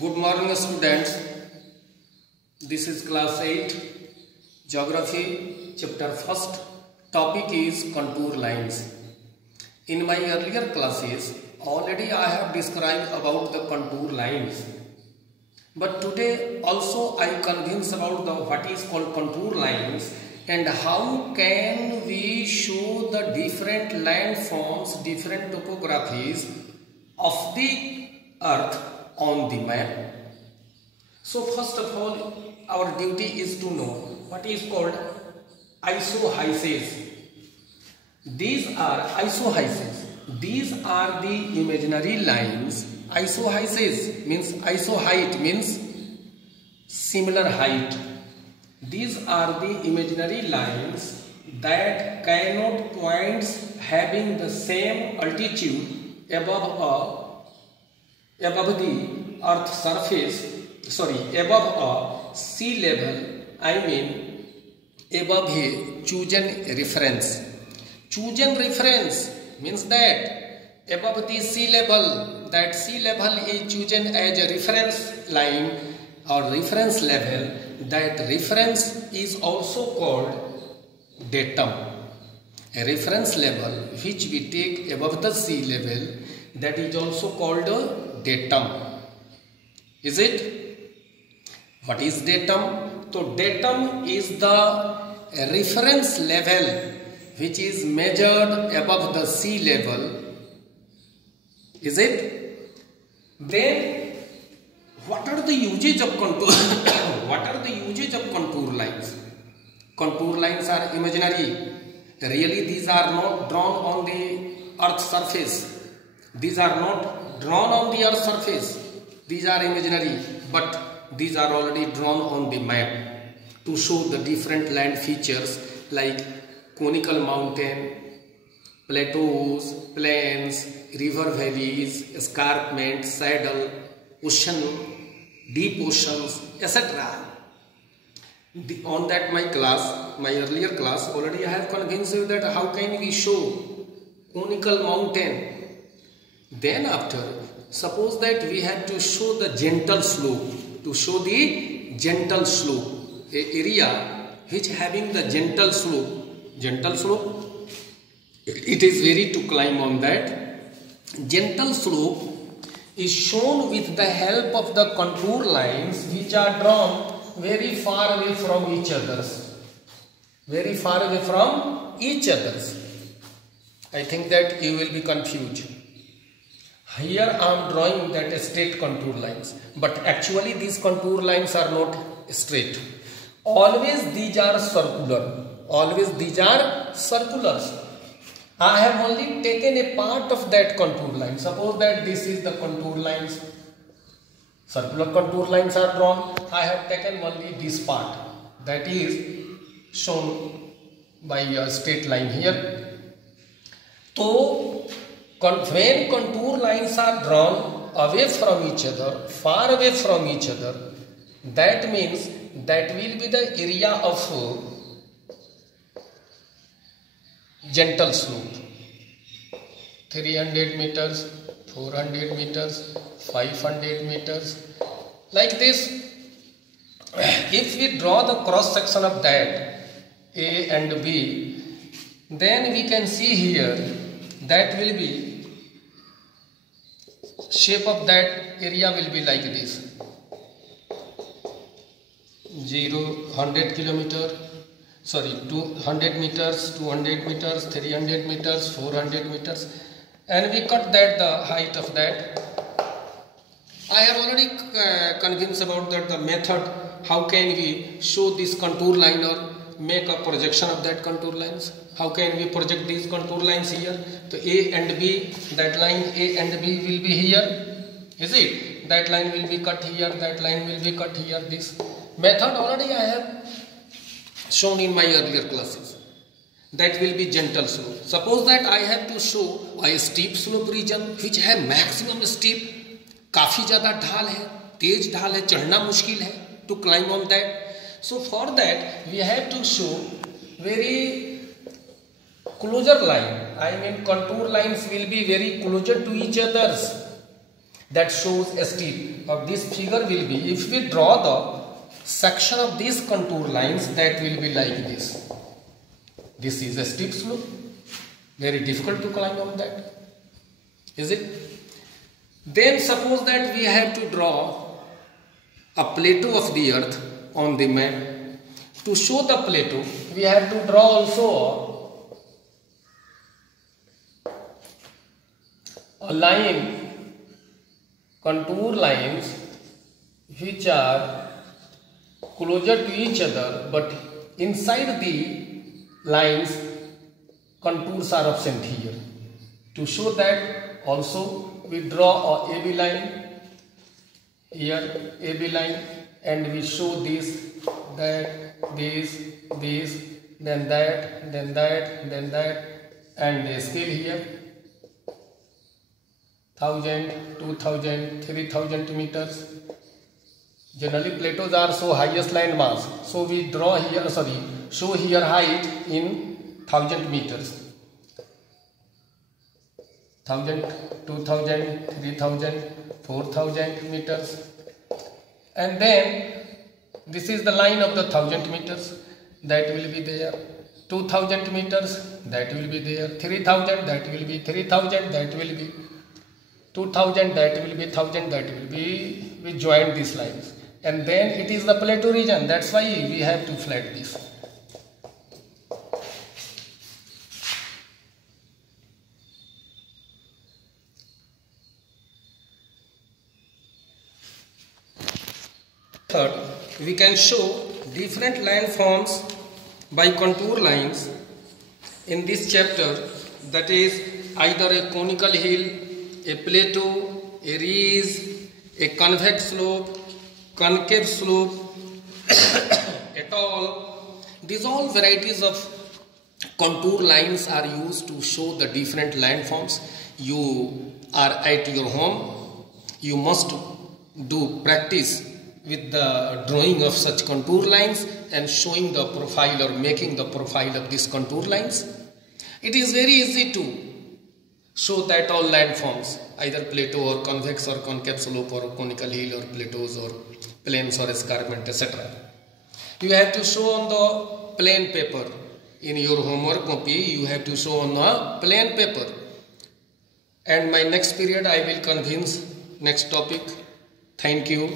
Good morning students. This is class 8 Geography chapter 1st. Topic is contour lines. In my earlier classes already I have described about the contour lines. But today also I convince about the what is called contour lines and how can we show the different landforms, different topographies of the earth on the map. So first of all our duty is to know what is called isohyses. These are isohyses. These are the imaginary lines. Isohyses means isoheight means similar height. These are the imaginary lines that cannot points having the same altitude above the earth surface, above a sea level, above a chosen reference. Chosen reference means that above the sea level, that sea level is chosen as a reference line or reference level. That reference is also called datum. A reference level which we take above the sea level, that is also called a datum. Is it? What is datum? So datum is the reference level which is measured above the sea level. Is it? Then what are the usage of contour? What are the usage of contour lines? Contour lines are imaginary. Really these are not drawn on the earth's surface. These are not drawn on the earth's surface. These are imaginary, but these are already drawn on the map to show the different land features like conical mountain, plateaus, plains, river valleys, escarpment, saddle, ocean, deep oceans, etc. On that my earlier class, already I have convinced you that how can we show conical mountain. Then after, suppose that we have to show the gentle slope. To show the gentle slope, a area which having the gentle slope, it is very to climb on that. Gentle slope is shown with the help of the contour lines which are drawn very far away from each others. Very far away from each others. I think that you will be confused. Here I am drawing that straight contour lines, but actually these contour lines are not straight. Always these are circular. Always these are circulars. I have only taken a part of that contour line. Suppose that this is the contour lines. Circular contour lines are drawn. I have taken only this part. That is shown by a straight line here. So when contour lines are drawn away from each other, far away from each other, that means that will be the area of gentle slope. 300 meters, 400 meters, 500 meters. Like this, if we draw the cross section of that A and B, then we can see here that will be shape of that area will be like this. 200 meters, 200 meters, 300 meters, 400 meters, and we cut that the height of that. I have already convinced about that the method how can we show this contour line or make a projection of that contour lines. How can we project these contour lines here? So A and B, that line A and B will be here. Is it? That line will be cut here, that line will be cut here. This method already I have shown in my earlier classes. That will be gentle slope. Suppose that I have to show a steep slope region which have maximum steep, काफी ज़्यादा ढाल है, तेज ढाल है, चढ़ना मुश्किल है, to climb on that. So for that we have to show very closer line. Contour lines will be very closer to each others. that shows a steep. Or this figure will be, if we draw the section of these contour lines, that will be like this. This is a steep slope, very difficult to climb on that, is it? Then suppose that we have to draw a plateau of the earth on the map. To show the plateau, we have to draw also a line, contour lines which are closer to each other, but inside the lines contours are absent here. To show that also we draw a AB line here, AB line, and we show this, that, this, then that, then that, then that, and a scale here 1000, 2000, 3000 meters. Generally plateaus are so highest land mass, so we draw here, show here height in 1000 meters. 1000, 2000, 3000, 4000 meters, and then this is the line of the 1000 meters, that will be there. 2000 meters, that will be there. 3000, that will be 3000, that will be 2000, that will be 1000, that will be, we join these lines, and then it is the plateau region. That's why we have to flat this. Third, we can show different landforms by contour lines in this chapter, that is either a conical hill, a plateau, a ridge, a convex slope, concave slope, atoll. These all varieties of contour lines are used to show the different landforms. You are at your home, you must do practice with the drawing of such contour lines and showing the profile or making the profile of these contour lines. It is very easy to show that all landforms, either plateau or convex or concave slope or conical hill or plateaus or plains or escarpment, etc. You have to show on the plain paper. In your homework copy, you have to show on the plain paper. And my next period I will convince next topic. Thank you.